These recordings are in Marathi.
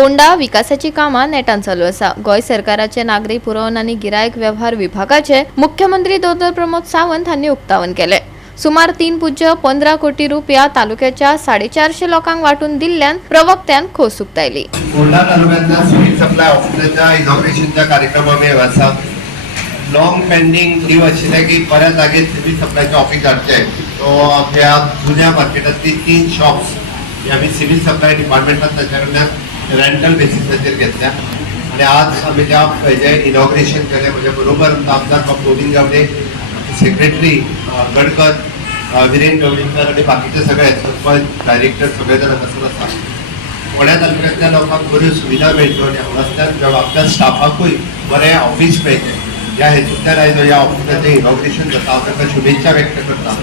फोंडा विकासाची कामां नेटान चालू आसा। गोय सरकाराचे नागरी पुरवण आनी गिरायक वेव्हार विभागाचे मुख्यमंत्री दोतोर प्रमोद सावंत हांनी उक्तावण केले। सुमार 3.15 कोटी रुपया तालुक्याच्या 450 लोकांक वाटून दिल्ल्यान प्रवक्त्यान खोस उक्तायली। फोंडा तालुक्यातल्या सिव्हिल सप्लाय ऑफिसाच्या इनॉग्रेशनच्या कार्यक्रमाक आसा। लॉंग पेंडिंग ड्यू आशिल्ले की बऱ्या जागेर सिव्हिल सप्लायचे ऑफिस हाडचे, तो आपल्या जुन्या मार्केटातली 3 शॉप्स आम्ही सिव्हिल सप्लाय डिपार्टमेंटात त्याच्या कडल्यान रेंटल बेसिसाचेर घेतल्या आणि आज आम्ही त्या हेजे इनॉग्रेशन केले। म्हणजे बरोबर आमदार गोविंद गावडे, सेक्रेटरी गडकर, विरेन गवळीकर आणि बाकीचे सगळे सरपंच डायरेक्टर सगळे जण हांगासर आसा। फोंड्या तालुक्यातल्या लोकांक बऱ्यो सुविधा मेळच्यो आणि हांगासरल्यान जबाबदार स्टाफाकूय बरें ऑफिस मेळचें ह्या हेतूंतल्यान आयज ह्या ऑफिसाचें इनॉग्रेशन जाता। हांव ताका शुभेच्छा व्यक्त करता।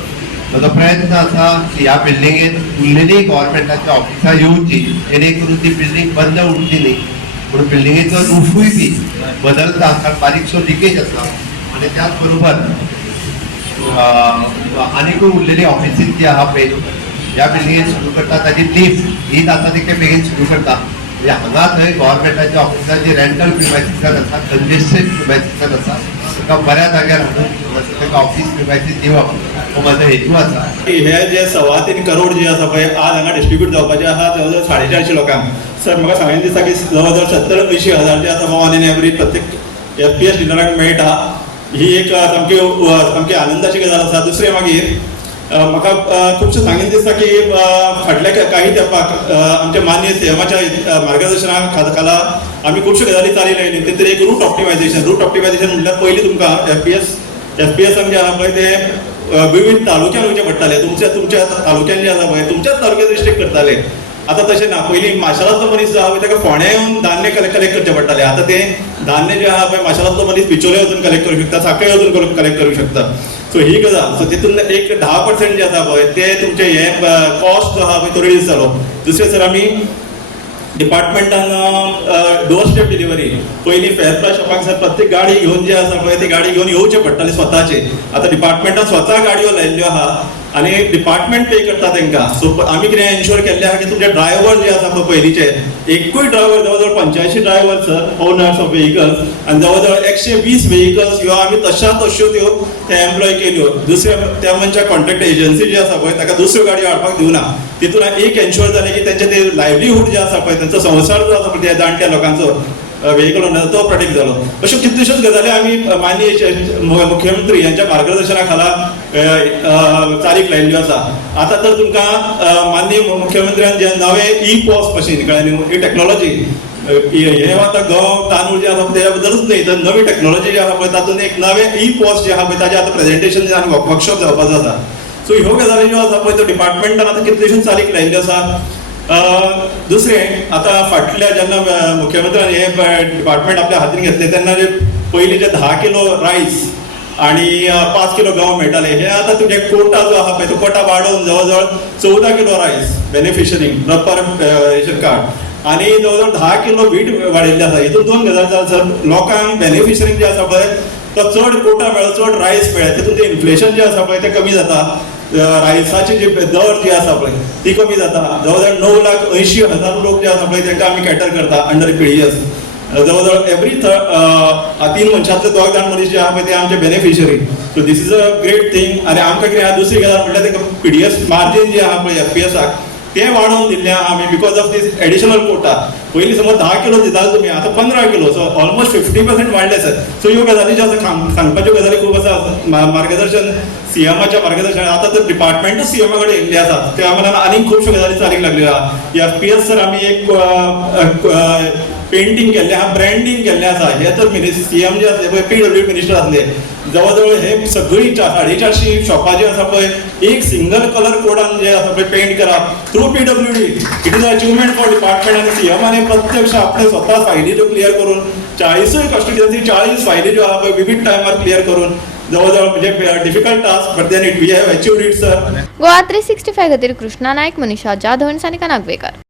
म्हजो प्रयत्न आसा की ह्या बिल्डिंगेत उरलेली गव्हर्मेंटाची ऑफिसां येवची, जेणे करून ती बिल्डिंग बंद उरची न्ही, पूण बिल्डिंगेचो रूफूय बी बदलता, कारण बारीकसो लिकेज आसा। आणि त्याच बरोबर आनीकूय उरलेली ऑफिसीस जी आहा पळय ह्या बिल्डिंगेत सुरू करता, ताची लिफ्ट ही जाता तितके बेगीन सुरू करता। म्हणजे हांगा थंय गव्हर्मेंटाच्या ऑफिसां जी रेंटल प्रिमायसिसान आसा, कंजेस्टेड प्रिमायसिसान आसा, ताका बऱ्या जाग्यार हाडून ताका ऑफिस प्रिमायसीस दिवप हो म्हजो हेतू आसा। हे जे 3.25 करोड जे आसा पळय आज हांगा डिस्ट्रीब्यूट जावपाचे आहा जवळ 450 लोकांक। सर म्हाका सांगून दिसता की जवळ 70-80 हजार जे आसा ऑन एन एवरेज प्रत्येक FPS डिलराक मेळटा। ही एक सामकी आनंदाची गजाल आसा। दुसरें मागीर म्हाका खुबशें सांगून दिसता की फाटल्या काही तेंपाक आमच्या माननीय सीएमाच्या मार्गदर्शना खाला आमी खुबश्यो गजाली चाली लायली। तेतून एक रूट ऑप्टिमायझेशन म्हटल्यार पयलीं तुमकां FPS जे आहा पळय ते विविध तालुक्यान वयचे पडटाले। तुमच्या तालुक्यान जे आसा पळय तुमच्याच तालुक्यात रिस्ट्रिक्ट करताले। आता तशें ना, पयलीं माशेलांतलो मनीस जो आहा पळय ताका फोंड्या येवन धान्य कलेक्ट करचें पडटालें। आता तें धान्य जे आहा पळय माशेलांतलो मनीस बिचोले वचून कलेक्ट करूंक शकता, सांखळे वचून कलेक्ट करूंक शकता। सो ही गजाल, सो तितून एक 10% जे आसा पळय ते तुमचे हे कॉस्ट जो आहा पळय तो रिड्यूस जालो। दुसरें सर आमी डिपार्टमेंटान डोर स्टेप डिलिव्हरी पयलीं फेर प्रायस शॉपाक सर प्रत्येक गाडी घेवन जे आसा पळय ती गाडी घेवन येवचें पडटालें स्वताचे। आता डिपार्टमेंटान स्वता गाडयो लायल्ल्यो आहा आणि डिपार्टमेंट पे करता तांकां। सो आमी कितें एन्श्योर केल्लें आहा की तुमचे ड्रायव्हर जे आसा पळय पयलींचे एकूय ड्रायव्हर जवळ 85 driver sir owners of vehicles आणि जवळ 120 व्हेकल्स ह्यो आमी तश्यो त्यो ते एम्प्लॉय केल्यो। दुसऱ्या त्या मनशा कॉन्ट्रॅक्ट एजन्सी जी आसा पळय ताका दुसऱ्यो गाडयो हाडपाक दिवना। तितून एक एन्श्योर जालें की तेंचे ते लायव्हलीहूड जे आसा पळय त्यांचो संसार जो आसा पळय त्या जाणट्या लोकांचो व्हेकल ओनर तो प्रोटेक्ट जालो। अश्यो कितल्योश्योच गजाली आमी माननीय मुख्यमंत्री यांच्या मार्गदर्शना खाला चालीक लायिल्ल्यो आसा। आता तर तुमकां माननीय मुख्यमंत्र्यान जे नवे ई-पॉस मशीन कळ्ळें टेक्नॉलॉजी हे आता गंव तांदूळ जे आसा त्या बद्दलूच न्ही, तर नवी टेक्नॉलॉजी जे आहा पळय तातूंत एक नवे ई-पॉस जे आहा पळय ताजें आतां प्रेझेंटेशन आनी वर्कशॉप जावपाचो आसा। सो ह्यो गजाली ज्यो आसा पळय त्यो डिपार्टमेंटान आतां कितल्योश्योच चालीक लायिल्ल्यो आसा। दुसरें आता फाटल्या जेन्ना मुख्यमंत्र्यान हे डिपार्टमेंट आपल्या हातीन घेतले तेन्ना जे पयलीं जे 10 किलो रायस आणि 5 किलो गंव मेळटाले, हे आता तुमचे कोटा जो आहा पळय तो कोटा वाडोवन जवळ 14 किलो रायस बेनिफिशरी पर रेशन कार्ड आणि जवळ 10 किलो वीट वाडयल्ले आसा। हितून 2 गजाली जाता सर, लोकांक बेनिफिशरी जे आसा पळय तो चड कोटा मेळ्ळो, चड रायस मेळ्ळे, तितून ते इन्फ्लेशन जे आसा पळय ते कमी जाता। रायसाची जी दर जी आसा पळय ती कमी जाता। जवळ 9,80,000 लोक जे आसा पळय तांकां आमी कॅटर करता अंडर PDS। जवळ एवरी 3 मनशांतले 2 जाण मनीस जे आहा पळय ते आमचे beneficiary. So this is a great thing. आणि आमकां कितें दुसरी गजाल म्हटल्यार तांकां PDS मार्जीन जे आहा पळय FPSाक ते वाडोवन दिल्ले आमी because of these additional quota. पयलीं समज 10 किलो दिताले तुमी, आता 15 किलो, सो ऑलमोस्ट 50% वाडले सर। सो ह्यो गजाली ज्यो आसा सांगपाच्यो गजाली खूब आसा। मार्गदर्शन सीएमाच्या मार्गदर्शन आता तर डिपार्टमेंटूच सीएमा कडेन येयल्ली आसा, त्या मानान आनीक खुबश्यो गजाली चालीक लागल्यो आहा। FPS सर आमी एक पेंटिंग केल्लें आहा, ब्रँडिंग केल्लें आसा। हे तर सीएम जे आसले पळय PWD मिनिस्टर आसले, जवळ हे सगळीं 450 शॉपां जी आसा पळय एक सिंगल कलर कोडान जे आसा पळय पेंट करप through PWD। It is achievement for department आणि सीएमाने प्रत्यक्ष आपले स्वतः फायली ज्यो क्लियर करून 40 कॉन्स्टिट्युएन्सी 40 फायली ज्यो आहा पळय विविध टायमार क्लियर करून जवळ म्हणजे difficult task, but then we have achieved it sir. Goa 365 खातीर कृष्णा नायक, मनीषा जाधव, सानिका नागवेकर।